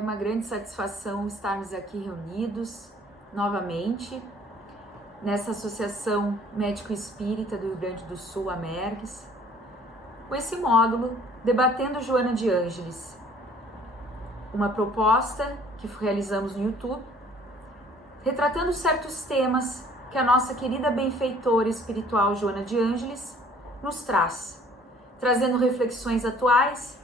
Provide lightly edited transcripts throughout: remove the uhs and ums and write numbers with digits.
uma grande satisfação estarmos aqui reunidos novamente nessa Associação Médico Espírita do Rio Grande do Sul, AMERGS, com esse módulo Debatendo Joana de Ângeles, uma proposta que realizamos no YouTube, retratando certos temas que a nossa querida benfeitora espiritual Joana de Ângeles nos traz, trazendo reflexões atuais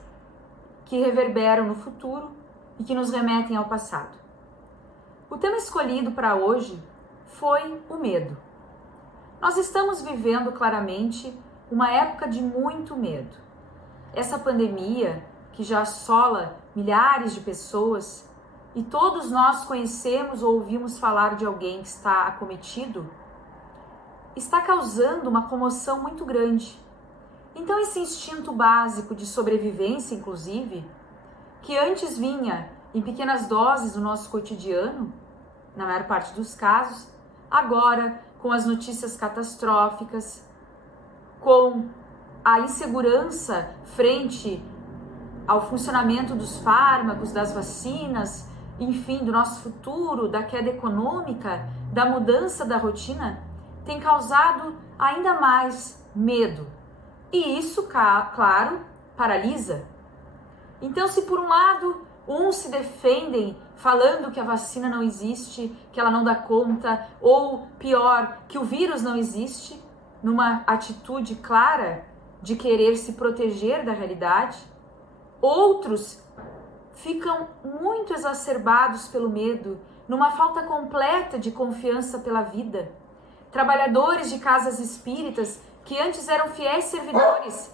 que reverberam no futuro e que nos remetem ao passado. O tema escolhido para hoje foi o medo. Nós estamos vivendo claramente uma época de muito medo. Essa pandemia que já assola milhares de pessoas e todos nós conhecemos ou ouvimos falar de alguém que está acometido, está causando uma comoção muito grande. Então esse instinto básico de sobrevivência, inclusive, que antes vinha em pequenas doses no nosso cotidiano, na maior parte dos casos, agora com as notícias catastróficas, com a insegurança frente ao funcionamento dos fármacos, das vacinas, enfim, do nosso futuro, da queda econômica, da mudança da rotina, tem causado ainda mais medo. E isso, claro, paralisa. Então, se por um lado, uns se defendem falando que a vacina não existe, que ela não dá conta, ou pior, que o vírus não existe, numa atitude clara de querer se proteger da realidade, outros ficam muito exacerbados pelo medo, numa falta completa de confiança pela vida. Trabalhadores de casas espíritas que antes eram fiéis servidores,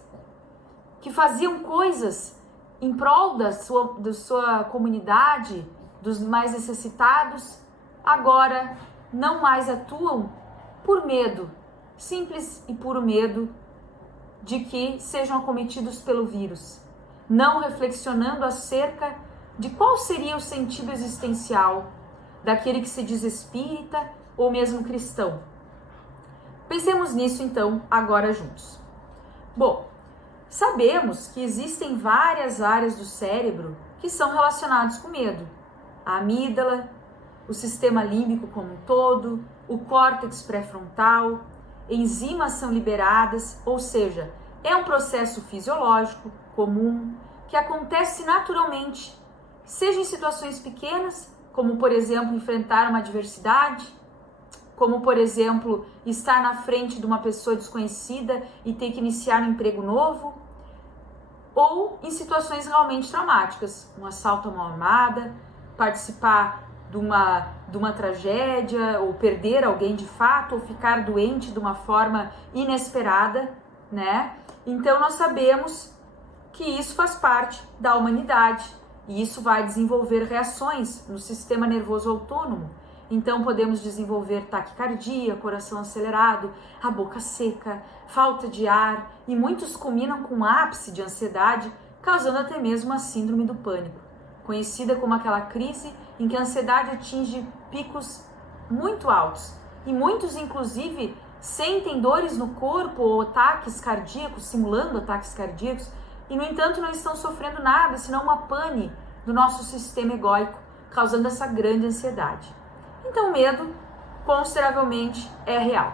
que faziam coisas em prol da sua comunidade, dos mais necessitados, agora não mais atuam por medo, simples e puro medo de que sejam acometidos pelo vírus, não reflexionando acerca de qual seria o sentido existencial daquele que se diz espírita ou mesmo cristão. Pensemos nisso então agora juntos. Bom, sabemos que existem várias áreas do cérebro que são relacionadas com medo. A amígdala, o sistema límbico como um todo, o córtex pré-frontal, enzimas são liberadas, ou seja, é um processo fisiológico comum que acontece naturalmente, seja em situações pequenas, como por exemplo enfrentar uma adversidade, como por exemplo estar na frente de uma pessoa desconhecida e ter que iniciar um emprego novo, ou em situações realmente traumáticas, um assalto a mão armada, participar de uma tragédia, ou perder alguém de fato, ou ficar doente de uma forma inesperada, né? Então nós sabemos que isso faz parte da humanidade e isso vai desenvolver reações no sistema nervoso autônomo. Então podemos desenvolver taquicardia, coração acelerado, a boca seca, falta de ar e muitos culminam com um ápice de ansiedade, causando até mesmo a síndrome do pânico, conhecida como aquela crise em que a ansiedade atinge picos muito altos e muitos inclusive sentem dores no corpo ou ataques cardíacos, simulando ataques cardíacos e no entanto não estão sofrendo nada senão uma pane do nosso sistema egóico, causando essa grande ansiedade. Então o medo, consideravelmente, é real.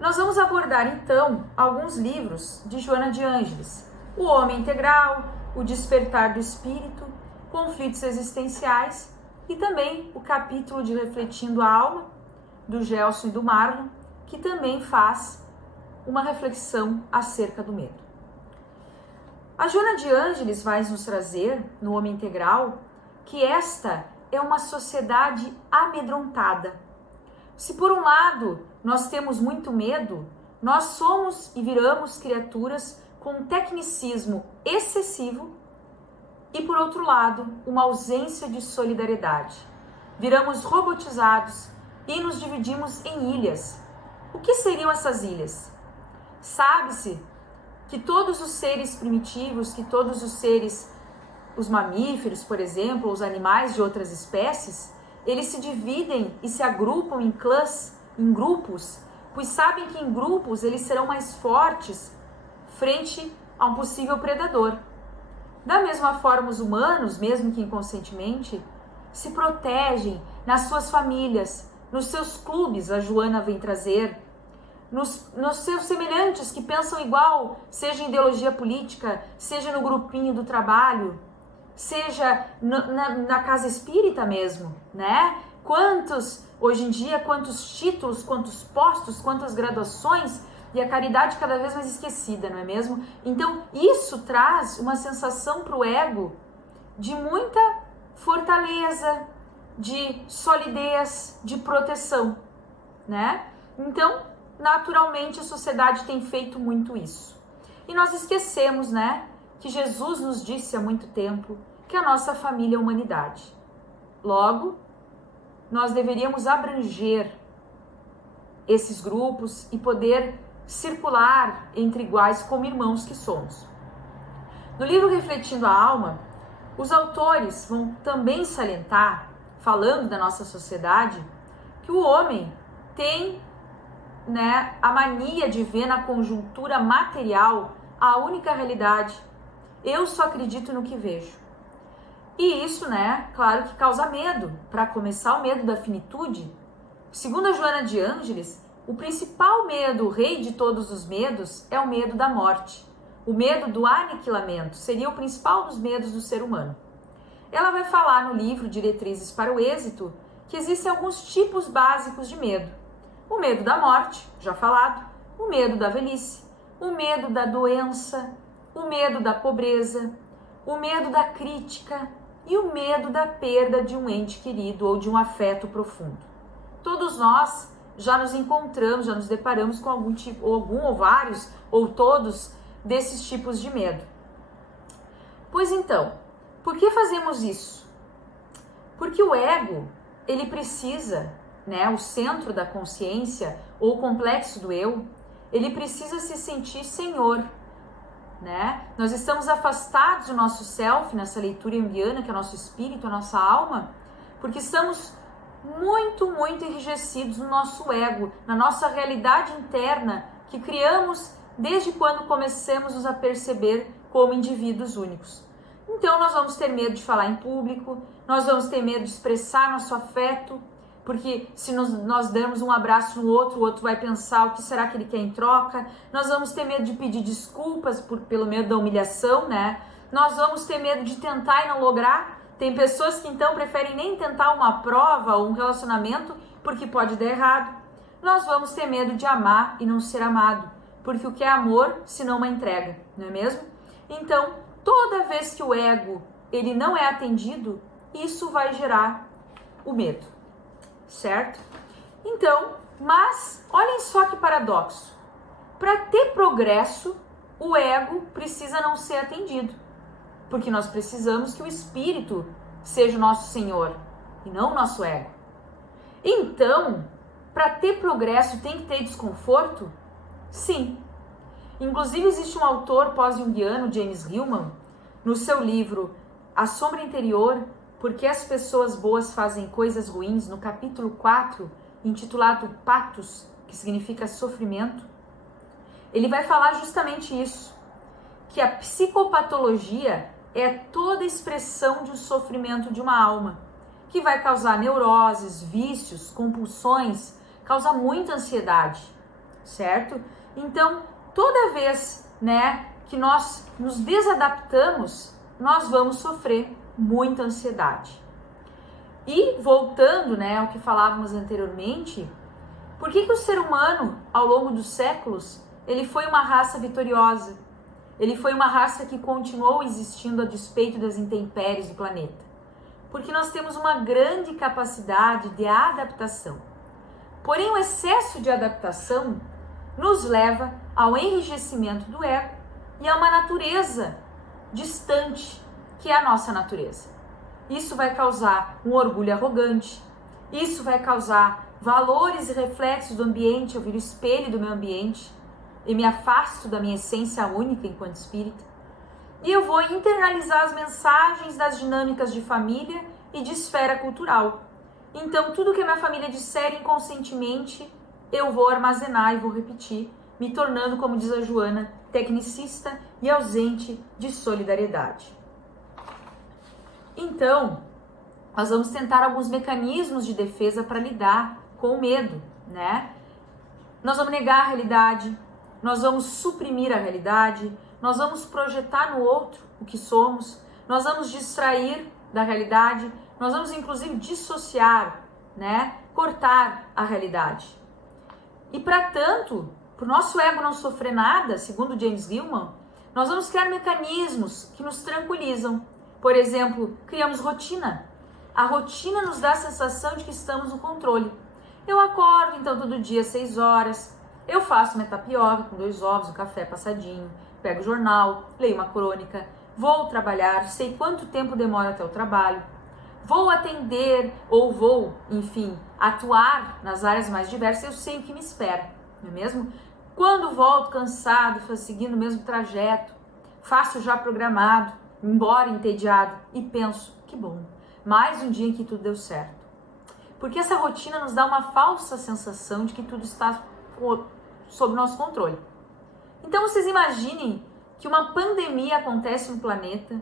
Nós vamos abordar, então, alguns livros de Joana de Ângeles. O Homem Integral, O Despertar do Espírito, Conflitos Existenciais e também o capítulo de Refletindo a Alma, do Gelson e do Marlon, que também faz uma reflexão acerca do medo. A Joana de Ângeles vai nos trazer, no Homem Integral, que esta é uma sociedade amedrontada. Se por um lado nós temos muito medo, nós somos e viramos criaturas com um tecnicismo excessivo e por outro lado, uma ausência de solidariedade. Viramos robotizados e nos dividimos em ilhas. O que seriam essas ilhas? Sabe-se que todos os seres primitivos, que todos os seres, os mamíferos, por exemplo, os animais de outras espécies, eles se dividem e se agrupam em clãs, em grupos, pois sabem que em grupos eles serão mais fortes frente a um possível predador. Da mesma forma, os humanos, mesmo que inconscientemente, se protegem nas suas famílias, nos seus clubes, a Joana vem trazer, nos seus semelhantes que pensam igual, seja em ideologia política, seja no grupinho do trabalho, seja na casa espírita mesmo, né? Hoje em dia, quantos títulos, quantos postos, quantas graduações, e a caridade cada vez mais esquecida, não é mesmo? Então, isso traz uma sensação para o ego de muita fortaleza, de solidez, de proteção, né? Então, naturalmente, a sociedade tem feito muito isso. E nós esquecemos, né, que Jesus nos disse há muito tempo que a nossa família é a humanidade. Logo, nós deveríamos abranger esses grupos e poder circular entre iguais como irmãos que somos. No livro Refletindo a Alma, os autores vão também salientar, falando da nossa sociedade, que o homem tem, né, a mania de ver na conjuntura material a única realidade. Eu só acredito no que vejo. E isso, né, claro que causa medo. Para começar, o medo da finitude. Segundo a Joana de Ângeles, o principal medo, o rei de todos os medos, é o medo da morte. O medo do aniquilamento seria o principal dos medos do ser humano. Ela vai falar no livro Diretrizes para o Êxito que existem alguns tipos básicos de medo. O medo da morte, já falado, o medo da velhice, o medo da doença, o medo da pobreza, o medo da crítica e o medo da perda de um ente querido ou de um afeto profundo. Todos nós já nos encontramos, já nos deparamos com algum tipo, ou vários, ou todos desses tipos de medo. Pois então, por que fazemos isso? Porque o ego, ele precisa, né, o centro da consciência ou o complexo do eu, ele precisa se sentir senhor, né? Nós estamos afastados do nosso self nessa leitura junguiana, que é o nosso espírito, a nossa alma, porque estamos muito enrijecidos no nosso ego, na nossa realidade interna que criamos desde quando começamos a perceber como indivíduos únicos. Então nós vamos ter medo de falar em público, nós vamos ter medo de expressar nosso afeto, porque se nós dermos um abraço no outro, o outro vai pensar o que será que ele quer em troca. Nós vamos ter medo de pedir desculpas pelo medo da humilhação, né? Nós vamos ter medo de tentar e não lograr. Tem pessoas que então preferem nem tentar uma prova ou um relacionamento porque pode dar errado. Nós vamos ter medo de amar e não ser amado, porque o que é amor se não uma entrega, não é mesmo? Então, toda vez que o ego ele não é atendido, isso vai gerar o medo, certo? Então, mas olhem só que paradoxo. Para ter progresso, o ego precisa não ser atendido, porque nós precisamos que o espírito seja o nosso senhor e não o nosso ego. Então, para ter progresso tem que ter desconforto? Sim. Inclusive existe um autor pós-junguiano, James Hillman, no seu livro A Sombra Interior, Por que as pessoas boas fazem coisas ruins, no capítulo 4, intitulado Patos, que significa sofrimento, ele vai falar justamente isso, que a psicopatologia é toda expressão de um sofrimento de uma alma, que vai causar neuroses, vícios, compulsões, causa muita ansiedade, certo? Então, toda vez, né, que nós nos desadaptamos, nós vamos sofrer muita ansiedade. E voltando, né, ao que falávamos anteriormente, por que o ser humano, ao longo dos séculos, ele foi uma raça vitoriosa? Ele foi uma raça que continuou existindo a despeito das intempéries do planeta. Porque nós temos uma grande capacidade de adaptação. Porém, o excesso de adaptação nos leva ao enrijecimento do ego e a uma natureza distante, que é a nossa natureza. Isso vai causar um orgulho arrogante, isso vai causar valores e reflexos do ambiente, eu viro espelho do meu ambiente e me afasto da minha essência única enquanto espírita. E eu vou internalizar as mensagens das dinâmicas de família e de esfera cultural. Então, tudo que a minha família disser inconscientemente, eu vou armazenar e vou repetir, me tornando, como diz a Joana, tecnicista e ausente de solidariedade. Então, nós vamos tentar alguns mecanismos de defesa para lidar com o medo, né? Nós vamos negar a realidade, nós vamos suprimir a realidade, nós vamos projetar no outro o que somos, nós vamos distrair da realidade, nós vamos inclusive dissociar, né? Cortar a realidade. E para tanto, para o nosso ego não sofrer nada, segundo James Gilman, nós vamos criar mecanismos que nos tranquilizam. Por exemplo, criamos rotina. A rotina nos dá a sensação de que estamos no controle. Eu acordo, então, todo dia às 6 horas. Eu faço minha tapioca com 2 ovos, um café passadinho. Pego o jornal, leio uma crônica. Vou trabalhar, sei quanto tempo demora até o trabalho. Vou atender ou vou, enfim, atuar nas áreas mais diversas. Eu sei o que me espera, não é mesmo? Quando volto cansado, seguindo o mesmo trajeto, faço já programado, embora entediado, e penso, que bom, mais um dia em que tudo deu certo. Porque essa rotina nos dá uma falsa sensação de que tudo está sob nosso controle. Então vocês imaginem que uma pandemia acontece no planeta,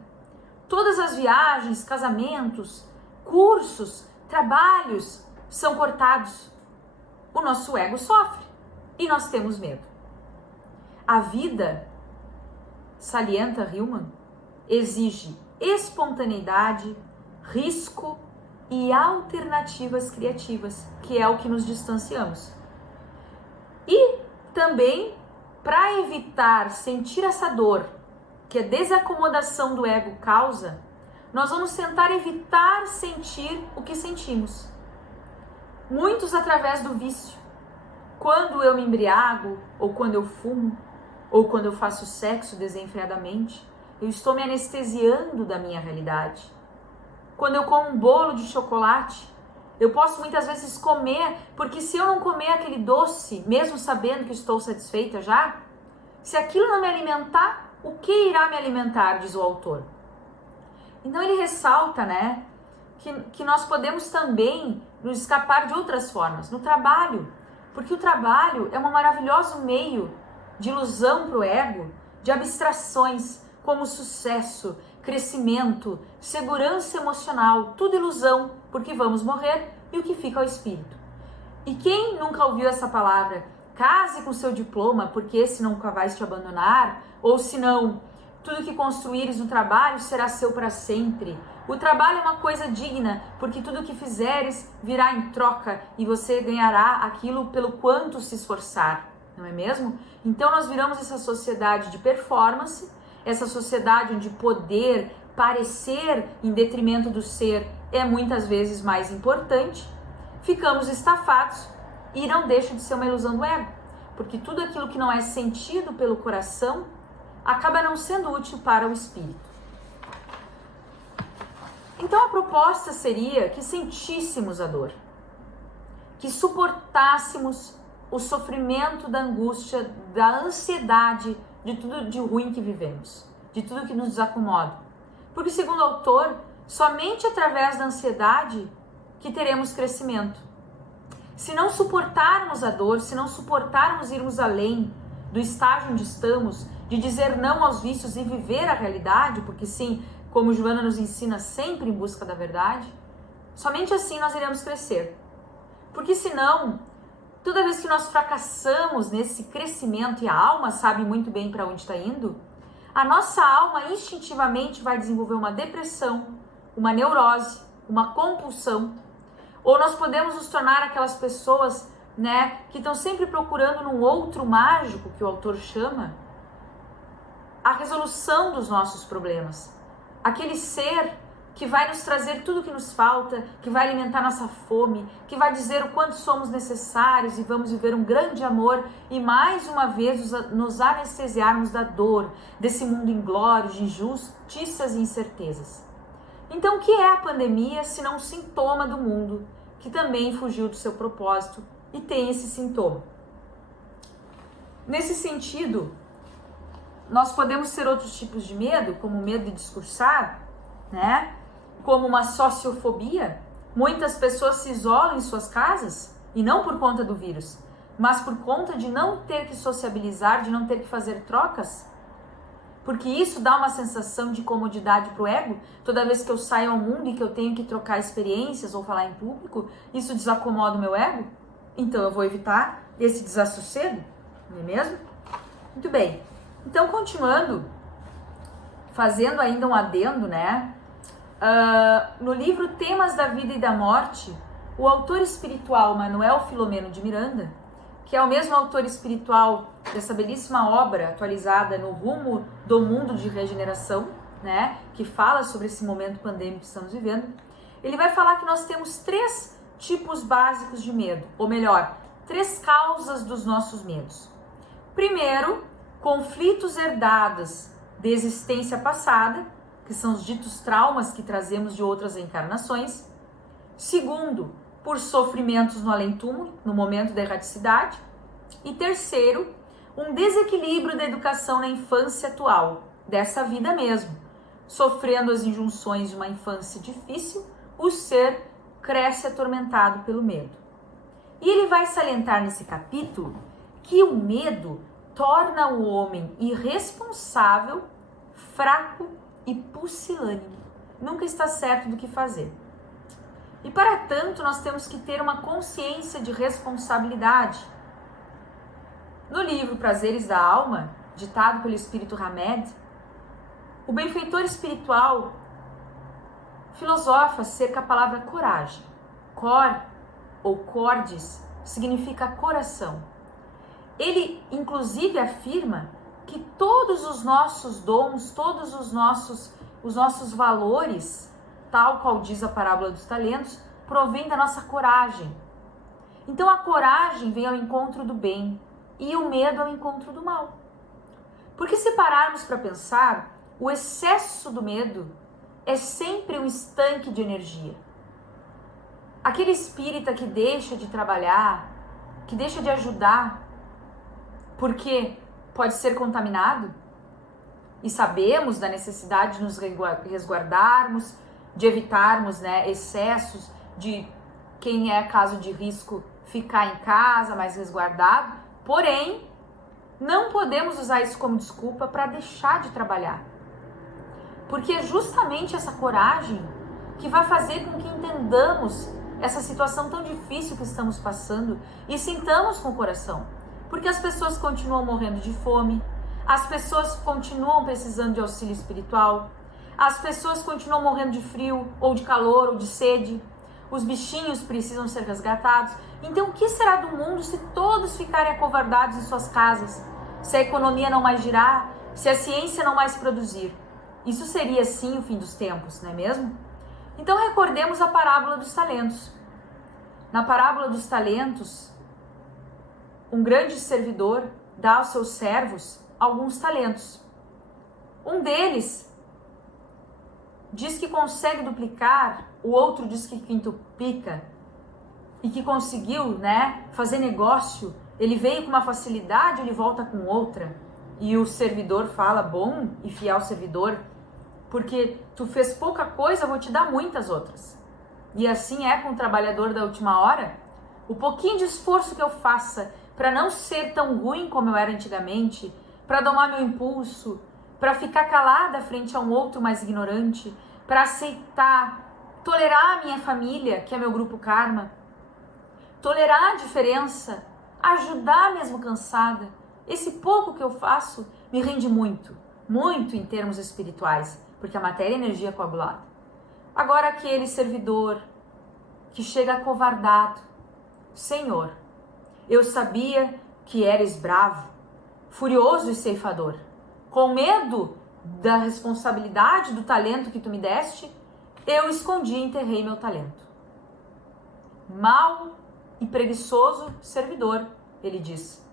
todas as viagens, casamentos, cursos, trabalhos são cortados. O nosso ego sofre e nós temos medo. A vida, salienta Hillman, exige espontaneidade, risco e alternativas criativas, que é o que nos distanciamos. E também, para evitar sentir essa dor que a desacomodação do ego causa, nós vamos tentar evitar sentir o que sentimos. Muitos através do vício. Quando eu me embriago, ou quando eu fumo, ou quando eu faço sexo desenfreadamente, eu estou me anestesiando da minha realidade. Quando eu como um bolo de chocolate, eu posso muitas vezes comer, porque se eu não comer aquele doce, mesmo sabendo que estou satisfeita já, se aquilo não me alimentar, o que irá me alimentar, diz o autor. Então ele ressalta, né, que nós podemos também nos escapar de outras formas, no trabalho, porque o trabalho é um maravilhoso meio de ilusão para o ego, de abstrações como sucesso, crescimento, segurança emocional, tudo ilusão, porque vamos morrer e o que fica é o espírito. E quem nunca ouviu essa palavra? Case com seu diploma, porque esse nunca vai te abandonar, ou se não, tudo que construíres no trabalho será seu para sempre. O trabalho é uma coisa digna, porque tudo que fizeres virá em troca e você ganhará aquilo pelo quanto se esforçar, não é mesmo? Então nós viramos essa sociedade de performance, essa sociedade onde poder, parecer em detrimento do ser é muitas vezes mais importante, ficamos estafados e não deixa de ser uma ilusão do ego, porque tudo aquilo que não é sentido pelo coração acaba não sendo útil para o espírito. Então a proposta seria que sentíssemos a dor, que suportássemos o sofrimento da angústia, da ansiedade, de tudo de ruim que vivemos, de tudo que nos desacomoda. Porque, segundo o autor, somente através da ansiedade que teremos crescimento. Se não suportarmos a dor, se não suportarmos irmos além do estágio onde estamos, de dizer não aos vícios e viver a realidade, porque sim, como Joana nos ensina, sempre em busca da verdade, somente assim nós iremos crescer. Porque senão, toda vez que nós fracassamos nesse crescimento, e a alma sabe muito bem para onde está indo, a nossa alma instintivamente vai desenvolver uma depressão, uma neurose, uma compulsão, ou nós podemos nos tornar aquelas pessoas, né, que estão sempre procurando num outro mágico, que o autor chama, a resolução dos nossos problemas. Aquele ser que vai nos trazer tudo o que nos falta, que vai alimentar nossa fome, que vai dizer o quanto somos necessários e vamos viver um grande amor e mais uma vez nos anestesiarmos da dor, desse mundo inglório, de injustiças e incertezas. Então, o que é a pandemia se não um sintoma do mundo que também fugiu do seu propósito e tem esse sintoma? Nesse sentido, nós podemos ter outros tipos de medo, como o medo de discursar, né? Como uma sociofobia. Muitas pessoas se isolam em suas casas, e não por conta do vírus, mas por conta de não ter que sociabilizar, de não ter que fazer trocas. Porque isso dá uma sensação de comodidade para o ego. Toda vez que eu saio ao mundo e que eu tenho que trocar experiências ou falar em público, isso desacomoda o meu ego? Então eu vou evitar esse desassossego, não é mesmo? Muito bem. Então, continuando, fazendo ainda um adendo, né? No livro Temas da Vida e da Morte, o autor espiritual Manuel Filomeno de Miranda, que é o mesmo autor espiritual dessa belíssima obra atualizada no Rumo do Mundo de Regeneração, né, que fala sobre esse momento pandêmico que estamos vivendo, ele vai falar que nós temos 3 tipos básicos de medo, ou melhor, 3 causas dos nossos medos. Primeiro, conflitos herdados de existência passada, que são os ditos traumas que trazemos de outras encarnações. Segundo, por sofrimentos no além-túmulo, no momento da erraticidade. E terceiro, um desequilíbrio da educação na infância atual, dessa vida mesmo. Sofrendo as injunções de uma infância difícil, o ser cresce atormentado pelo medo. E ele vai salientar nesse capítulo que o medo torna o homem irresponsável, fraco e pusilânime. Nunca está certo do que fazer. E para tanto, nós temos que ter uma consciência de responsabilidade. No livro Prazeres da Alma, ditado pelo espírito Hamed, o benfeitor espiritual filosofa acerca da palavra coragem. Cor, ou cordis, significa coração. Ele, inclusive, afirma que todos os nossos dons, todos os nossos valores, tal qual diz a parábola dos talentos, provém da nossa coragem. Então a coragem vem ao encontro do bem e o medo ao encontro do mal. Porque se pararmos para pensar, o excesso do medo é sempre um estanque de energia. Aquele espírita que deixa de trabalhar, que deixa de ajudar, porque pode ser contaminado, e sabemos da necessidade de nos resguardarmos, de evitarmos, né, excessos, de quem é caso de risco ficar em casa mais resguardado, porém, não podemos usar isso como desculpa para deixar de trabalhar. Porque é justamente essa coragem que vai fazer com que entendamos essa situação tão difícil que estamos passando e sintamos com o coração. Porque as pessoas continuam morrendo de fome, as pessoas continuam precisando de auxílio espiritual, as pessoas continuam morrendo de frio, ou de calor, ou de sede, os bichinhos precisam ser resgatados. Então, o que será do mundo se todos ficarem acovardados em suas casas? Se a economia não mais girar, se a ciência não mais produzir? Isso seria, sim, o fim dos tempos, não é mesmo? Então, recordemos a parábola dos talentos. Na parábola dos talentos, um grande servidor dá aos seus servos alguns talentos. Um deles diz que consegue duplicar, o outro diz que quintuplica e que conseguiu, né, fazer negócio. Ele veio com uma facilidade, ele volta com outra. E o servidor fala, bom e fiel servidor, porque tu fez pouca coisa, eu vou te dar muitas outras. E assim é com o trabalhador da última hora. O pouquinho de esforço que eu faça para não ser tão ruim como eu era antigamente, para domar meu impulso, para ficar calada frente a um outro mais ignorante, para aceitar, tolerar a minha família, que é meu grupo karma, tolerar a diferença, ajudar mesmo cansada. Esse pouco que eu faço me rende muito, muito em termos espirituais, porque a matéria é energia coagulada. Agora aquele servidor que chega acovardado, Senhor, eu sabia que eres bravo, furioso e ceifador. Com medo da responsabilidade do talento que tu me deste, eu escondi e enterrei meu talento. Mau e preguiçoso servidor, ele diz.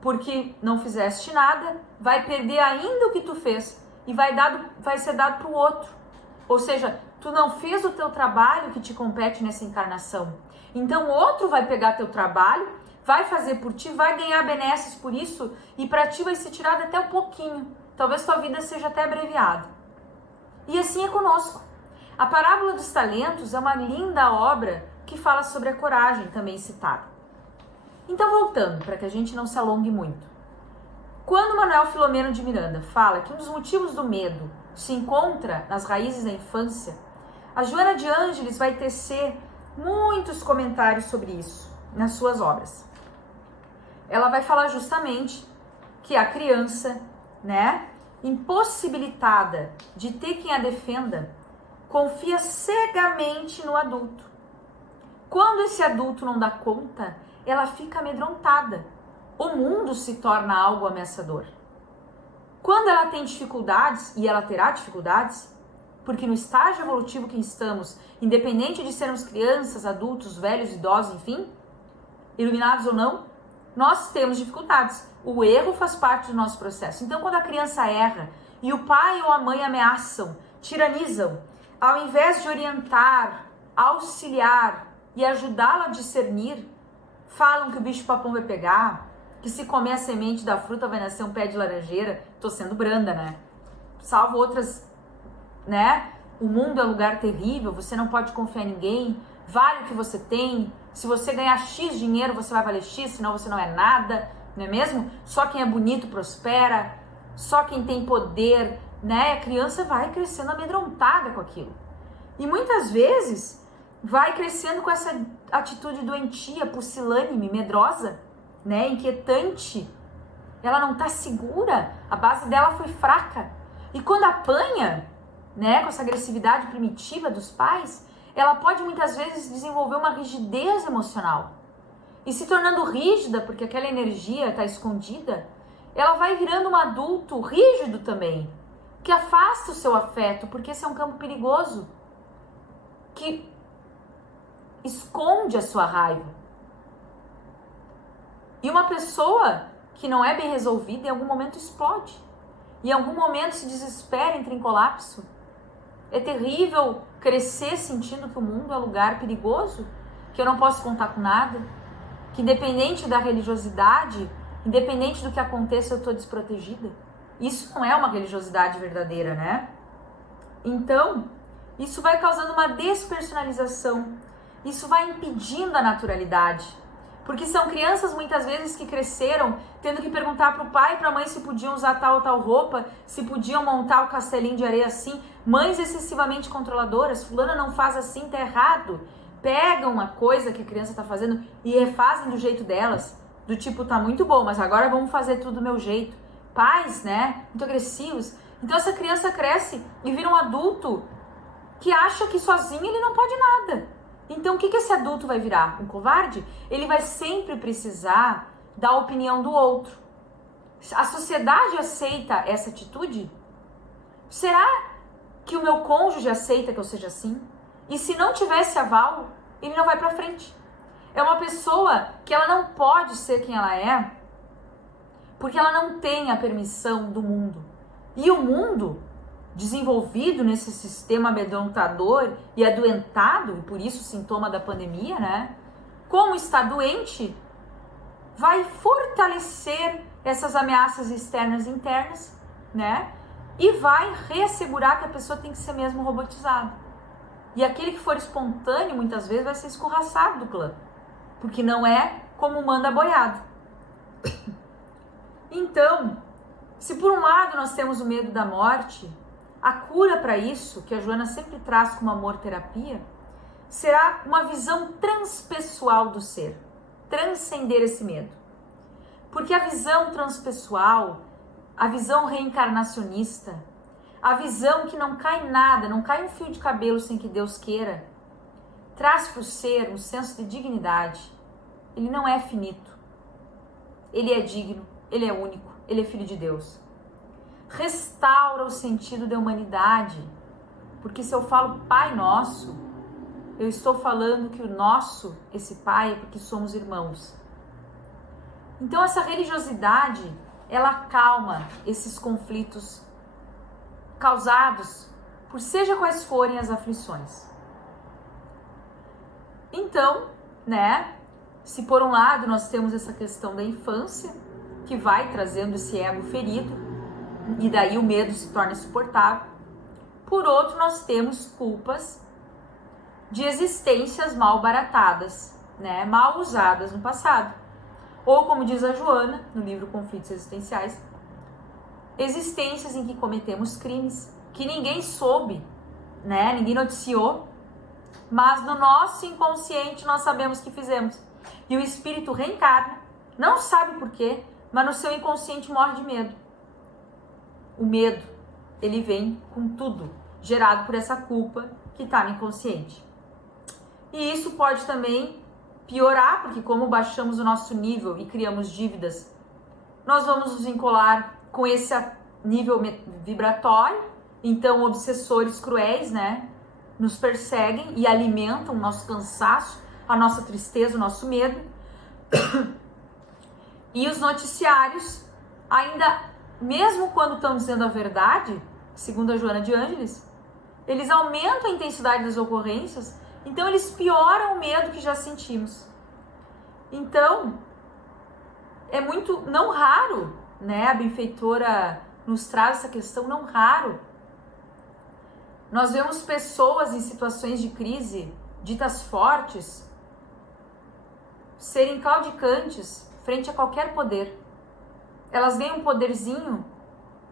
Porque não fizeste nada, vai perder ainda o que tu fez e vai ser dado para o outro. Ou seja, tu não fez o teu trabalho que te compete nessa encarnação. Então o outro vai pegar teu trabalho, vai fazer por ti, vai ganhar benesses por isso e para ti vai ser tirado até um pouquinho. Talvez tua vida seja até abreviada. E assim é conosco. A parábola dos talentos é uma linda obra que fala sobre a coragem, também citada. Então, voltando, para que a gente não se alongue muito. Quando Manuel Filomeno de Miranda fala que um dos motivos do medo se encontra nas raízes da infância, a Joana de Ângeles vai tecer muitos comentários sobre isso nas suas obras. Ela vai falar justamente que a criança, né, impossibilitada de ter quem a defenda, confia cegamente no adulto. Quando esse adulto não dá conta, ela fica amedrontada. O mundo se torna algo ameaçador. Quando ela tem dificuldades, e ela terá dificuldades, porque no estágio evolutivo que estamos, independente de sermos crianças, adultos, velhos, idosos, enfim, iluminados ou não, nós temos dificuldades. O erro faz parte do nosso processo. Então, quando a criança erra e o pai ou a mãe ameaçam, tiranizam, ao invés de orientar, auxiliar e ajudá-la a discernir, falam que o bicho-papão vai pegar, que se comer a semente da fruta vai nascer um pé de laranjeira. Tô sendo branda, né? Salvo outras, né? O mundo é um lugar terrível, você não pode confiar em ninguém, vale o que você tem. Se você ganhar X dinheiro, você vai valer X, senão você não é nada, não é mesmo? Só quem é bonito prospera, só quem tem poder, né? A criança vai crescendo amedrontada com aquilo. E muitas vezes vai crescendo com essa atitude doentia, pusilânime, medrosa, né? Inquietante. Ela não tá segura, a base dela foi fraca. E quando apanha, né, com essa agressividade primitiva dos pais, ela pode muitas vezes desenvolver uma rigidez emocional. E se tornando rígida, porque aquela energia está escondida, ela vai virando um adulto rígido também, que afasta o seu afeto, porque esse é um campo perigoso, que esconde a sua raiva. E uma pessoa que não é bem resolvida, em algum momento explode. Em algum momento se desespera, entra em colapso. É terrível crescer sentindo que o mundo é um lugar perigoso, que eu não posso contar com nada, que independente da religiosidade, independente do que aconteça, eu estou desprotegida. Isso não é uma religiosidade verdadeira, né? Então, isso vai causando uma despersonalização, isso vai impedindo a naturalidade. Porque são crianças muitas vezes que cresceram tendo que perguntar para o pai e para a mãe se podiam usar tal ou tal roupa, se podiam montar o castelinho de areia assim. Mães excessivamente controladoras, fulana não faz assim, tá errado. Pegam uma coisa que a criança está fazendo e refazem do jeito delas. Do tipo, tá muito bom, mas agora vamos fazer tudo do meu jeito. Pais, né, muito agressivos. Então essa criança cresce e vira um adulto que acha que sozinho ele não pode nada. Então, o que esse adulto vai virar? Um covarde? Ele vai sempre precisar da opinião do outro. A sociedade aceita essa atitude? Será que o meu cônjuge aceita que eu seja assim? E se não tivesse aval, ele não vai pra frente. É uma pessoa que ela não pode ser quem ela é, porque ela não tem a permissão do mundo. E o mundo, desenvolvido nesse sistema amedrontador e adoentado, e por isso o sintoma da pandemia, né? Como está doente, vai fortalecer essas ameaças externas e internas, né? E vai reassegurar que a pessoa tem que ser mesmo robotizada. E aquele que for espontâneo, muitas vezes, vai ser escorraçado do clã, porque não é como manda a boiada. Então, se por um lado nós temos o medo da morte, a cura para isso, que a Joana sempre traz como amor-terapia, será uma visão transpessoal do ser, transcender esse medo. Porque a visão transpessoal, a visão reencarnacionista, a visão que não cai nada, não cai um fio de cabelo sem que Deus queira, traz para o ser um senso de dignidade. Ele não é finito, ele é digno, ele é único, ele é filho de Deus. Restaura o sentido da humanidade, porque se eu falo Pai Nosso, eu estou falando que o nosso, esse Pai, é porque somos irmãos. Então essa religiosidade, ela acalma esses conflitos causados por seja quais forem as aflições. Então, né, se por um lado nós temos essa questão da infância, que vai trazendo esse ego ferido, e daí o medo se torna insuportável. Por outro, nós temos culpas de existências mal baratadas, né? Mal usadas no passado. Ou como diz a Joana, no livro Conflitos Existenciais, existências em que cometemos crimes, que ninguém soube, né? Ninguém noticiou, mas no nosso inconsciente nós sabemos que fizemos. E o espírito reencarna, não sabe por quê, mas no seu inconsciente morre de medo. O medo, ele vem com tudo, gerado por essa culpa que está no inconsciente. E isso pode também piorar, porque como baixamos o nosso nível e criamos dívidas, nós vamos nos vincular com esse nível vibratório. Então, obsessores cruéis, né, nos perseguem e alimentam o nosso cansaço, a nossa tristeza, o nosso medo. E os noticiários, ainda, mesmo quando estão dizendo a verdade, segundo a Joana de Ângeles, eles aumentam a intensidade das ocorrências, então eles pioram o medo que já sentimos. Então, é muito, não raro, né, a benfeitora nos traz essa questão, não raro. Nós vemos pessoas em situações de crise, ditas fortes, serem claudicantes frente a qualquer poder. Elas ganham um poderzinho,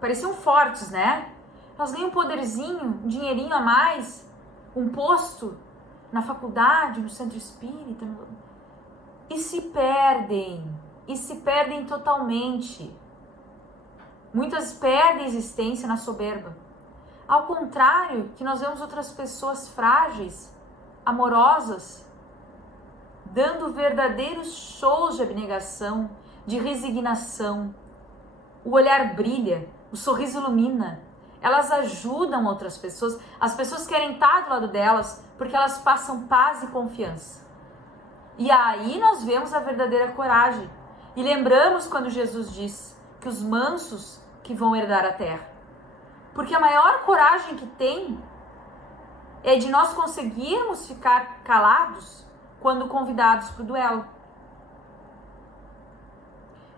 pareciam fortes, né? Elas ganham um poderzinho, um dinheirinho a mais, um posto na faculdade, no centro espírita, e se perdem totalmente. Muitas perdem a existência na soberba. Ao contrário, que nós vemos outras pessoas frágeis, amorosas, dando verdadeiros shows de abnegação, de resignação. O olhar brilha, o sorriso ilumina. Elas ajudam outras pessoas. As pessoas querem estar do lado delas porque elas passam paz e confiança. E aí nós vemos a verdadeira coragem. E lembramos quando Jesus diz que os mansos que vão herdar a terra. Porque a maior coragem que tem é de nós conseguirmos ficar calados quando convidados para o duelo.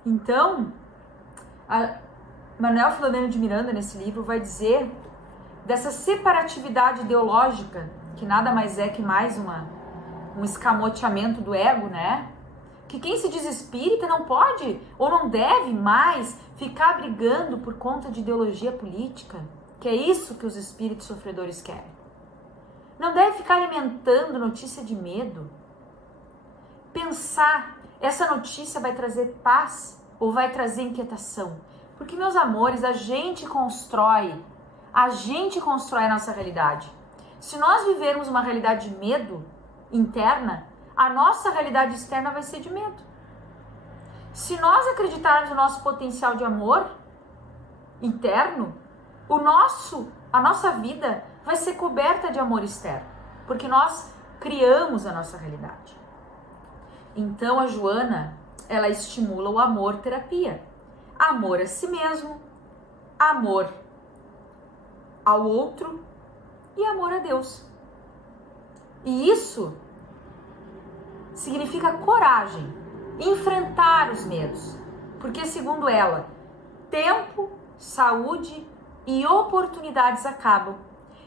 Então, Manuel Filomeno de Miranda, nesse livro, vai dizer dessa separatividade ideológica, que nada mais é que mais um escamoteamento do ego, né? Que quem se diz espírita não pode ou não deve mais ficar brigando por conta de ideologia política, que é isso que os espíritos sofredores querem. Não deve ficar alimentando notícia de medo. Pensar, essa notícia vai trazer paz ou vai trazer inquietação? Porque, meus amores, a gente constrói a nossa realidade. Se nós vivermos uma realidade de medo interna, a nossa realidade externa vai ser de medo. Se nós acreditarmos no nosso potencial de amor interno, a nossa vida vai ser coberta de amor externo, porque nós criamos a nossa realidade. Então a Joana, ela estimula o amor terapia. Amor a si mesmo, amor ao outro e amor a Deus. E isso significa coragem, enfrentar os medos, porque segundo ela, tempo, saúde e oportunidades acabam.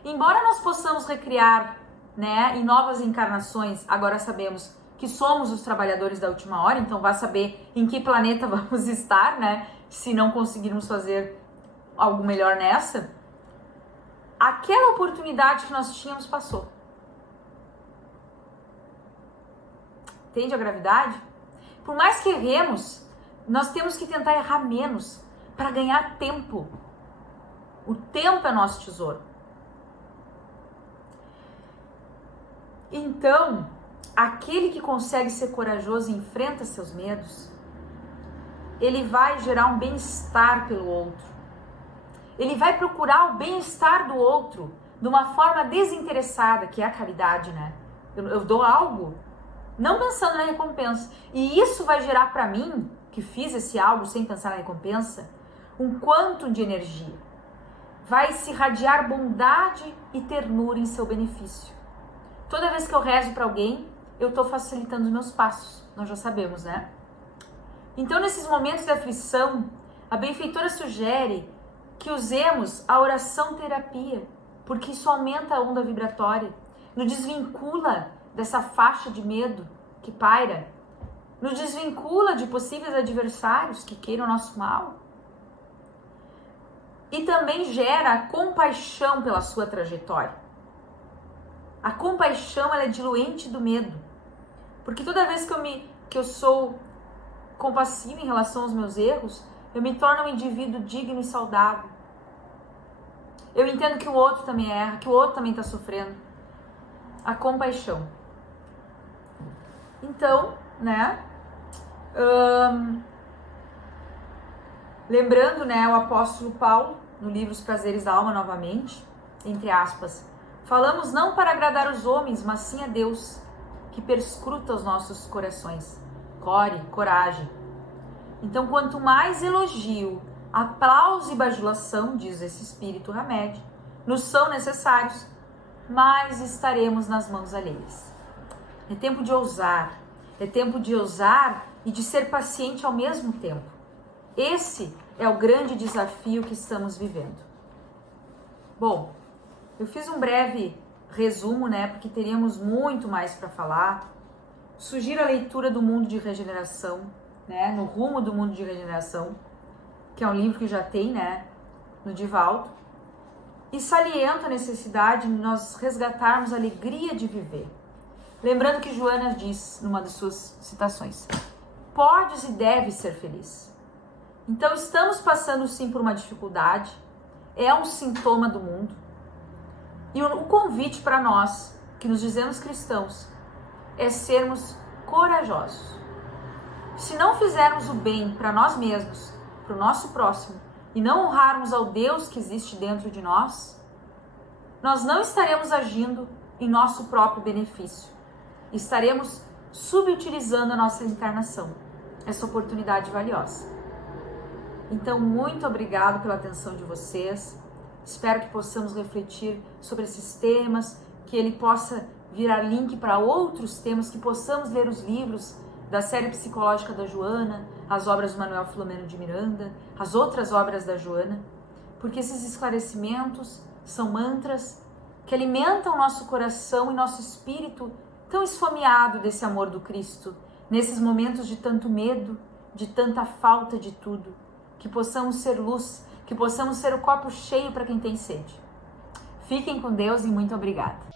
Embora nós possamos recriar, né, em novas encarnações, agora sabemos que somos os trabalhadores da última hora, então vá saber em que planeta vamos estar, né, se não conseguirmos fazer algo melhor nessa. Aquela oportunidade que nós tínhamos passou. Entende a gravidade? Por mais que erremos, nós temos que tentar errar menos para ganhar tempo. O tempo é nosso tesouro. Então, aquele que consegue ser corajoso e enfrenta seus medos, ele vai gerar um bem-estar pelo outro. Ele vai procurar o bem-estar do outro de uma forma desinteressada, que é a caridade, né? Eu dou algo não pensando na recompensa. E isso vai gerar para mim, que fiz esse algo sem pensar na recompensa, um quantum de energia. Vai se irradiar bondade e ternura em seu benefício. Toda vez que eu rezo para alguém, eu estou facilitando os meus passos. Nós já sabemos, né? Então, nesses momentos de aflição, a benfeitora sugere que usemos a oração terapia, porque isso aumenta a onda vibratória, nos desvincula dessa faixa de medo que paira, nos desvincula de possíveis adversários que queiram o nosso mal. e também gera a compaixão pela sua trajetória. A compaixão, ela é diluente do medo, porque toda vez que eu sou compassiva em relação aos meus erros, eu me torno um indivíduo digno e saudável. Eu entendo que o outro também erra, que o outro também está sofrendo. A compaixão. Então, né? Lembrando, né, o apóstolo Paulo, no livro Os Prazeres da Alma, novamente, entre aspas, falamos não para agradar os homens, mas sim a Deus, que perscruta os nossos corações. Coragem. Então, quanto mais elogio, aplauso e bajulação, diz esse espírito Hamed, nos são necessários, mais estaremos nas mãos alheias. É tempo de ousar e de ser paciente ao mesmo tempo. Esse é o grande desafio que estamos vivendo. Bom, eu fiz um breve resumo, né, porque teríamos muito mais para falar. Sugiro a leitura do Mundo de Regeneração, né, No Rumo do Mundo de Regeneração, que é um livro que já tem, né, no Divaldo, e saliento a necessidade de nós resgatarmos a alegria de viver. Lembrando que Joana diz, numa das suas citações, podes e deves ser feliz. Então estamos passando sim por uma dificuldade, é um sintoma do mundo, e o convite para nós, que nos dizemos cristãos, é sermos corajosos. Se não fizermos o bem para nós mesmos, para o nosso próximo, e não honrarmos ao Deus que existe dentro de nós, nós não estaremos agindo em nosso próprio benefício. Estaremos subutilizando a nossa encarnação, essa oportunidade valiosa. Então, muito obrigado pela atenção de vocês. Espero que possamos refletir sobre esses temas, que ele possa virar link para outros temas, que possamos ler os livros da série psicológica da Joana, as obras do Manuel Filomeno de Miranda, as outras obras da Joana, porque esses esclarecimentos são mantras que alimentam nosso coração e nosso espírito tão esfomeado desse amor do Cristo, nesses momentos de tanto medo, de tanta falta de tudo, que possamos ser luz, que possamos ser o copo cheio para quem tem sede. Fiquem com Deus e muito obrigada.